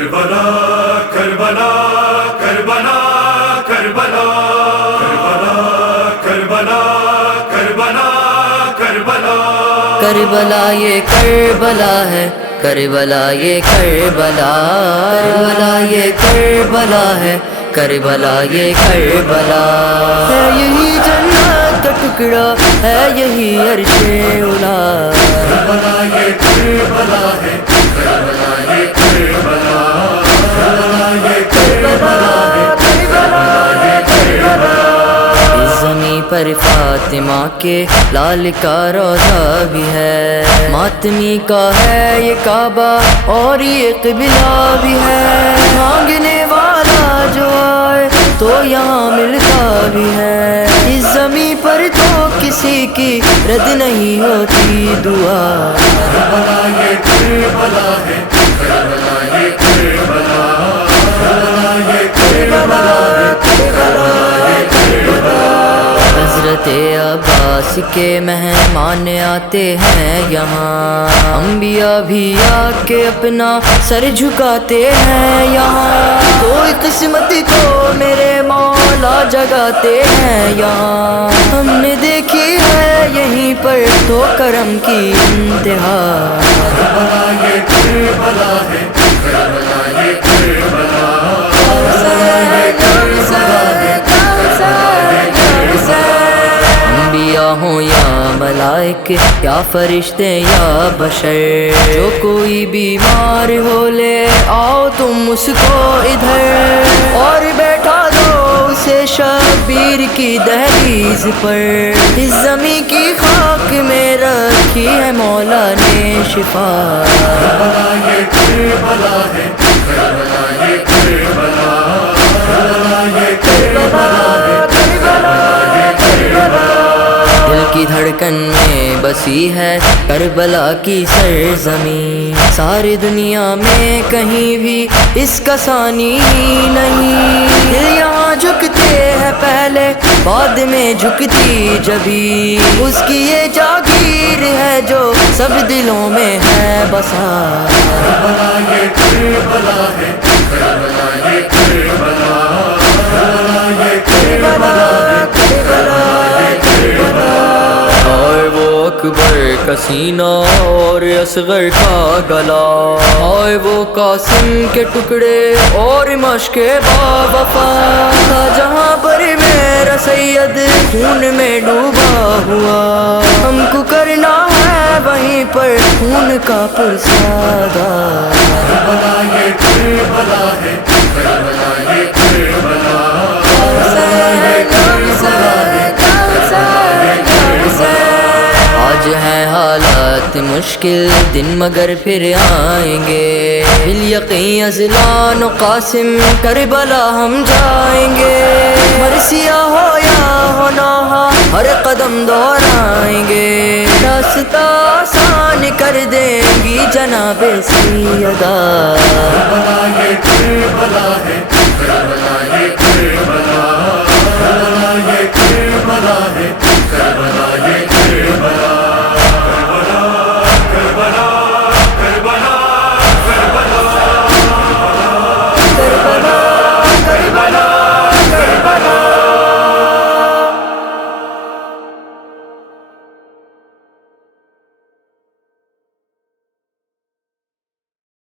کربلا کربلا کربلا کربلا کربلا کربلا کربلا کربلا یہ کربلا ہے، کربلا یہ کربلا، کربلا یہ کربلا ہے، کربلا یہ کربلا ہے، یہی جنت کا ٹکڑا ہے، یہی عرش اولا، کربلا یہ کربلا ہے، کربلا یہ کربلا، کربلا یہ کربلا ہے، کربلا یہ کربلا۔ اس زمین پر فاطمہ کے لال کا روضہ بھی ہے، ماتمی کا ہے یہ کعبہ اور یہ قبلہ بھی ہے، مانگنے والا جو آئے تو یہاں ملتا بھی ہے، اس زمین پر تو کسی کی رد نہیں ہوتی دعا، کربلا یہ کربلا ہے، کربلا یہ کربلا، کربلا یہ کربلا ہے، کربلا یہ کربلا۔ حضرت عباس کے مہمان آتے ہیں یہاں، انبیاء بھی آ کے اپنا سر جھکاتے ہیں یہاں، کوئی قسمت کو میرے مولا جگاتے ہیں یہاں، ہم نے دیکھی ہے یہیں پر تو کرم کی انتہا، کربلا یہ کربلا ہے، کربلا یہ کربلا، کربلا یہ کربلا ہے، کربلا یہ کربلا۔ انبیاء ہوں یا ملائک یا فرشتے یا بشر، جو کوئی بیمار ہو لے آؤ تم اس کو ادھر، اور بیٹھا دو اسے شبیر کی دہلیز پر، اس زمین کی خاک میں رکھی ہے مولا نے شفا، کربلا یہ کربلا ہے، کربلا یہ کربلا، کربلا یہ کربلا ہے، کربلا یہ کربلا۔ دل کی دھڑکن میں بسی ہے کربلا کی سرزمین، ساری دنیا میں کہیں بھی اس کا ثانی نہیں، دل یہاں جھکتے ہیں پہلے بعد میں جھکتی جبھی، اس کی یہ جاگیر ہے جو سب دلوں میں ہے بسا، کربلا یہ کربلا ہے، کربلا یہ کربلا، کربلا یہ کربلا ہے، کربلا یہ کربلا۔ اور وہ اکبر کا سینہ اور اصغر کا گلا، اور وہ قاسم کے ٹکڑے اور مشق باوفا، تھا جہاں پر میرا سید خون میں ڈوبا ہوا، ہم کو کرنا ہے وہیں پر خون کا پرسادہ، کربلا یہ کربلا ہے، کربلا یہ کربلا، کربلا یہ کربلا ہے، کربلا یہ کربلا۔ آج ہیں حالات مشکل دن مگر پھر آئیں گے، بالیقین ازلان و قاسم کربلا ہم جائیں گے، مرثیہ ہو یا ہو نوحہ ہر قدم دہرائیں گے، راستہ آسان کر دیں گی جناب سیدہ، کربلا یہ کربلا ہے، کربلا یہ کربلا، کربلا یہ کربلا ہے۔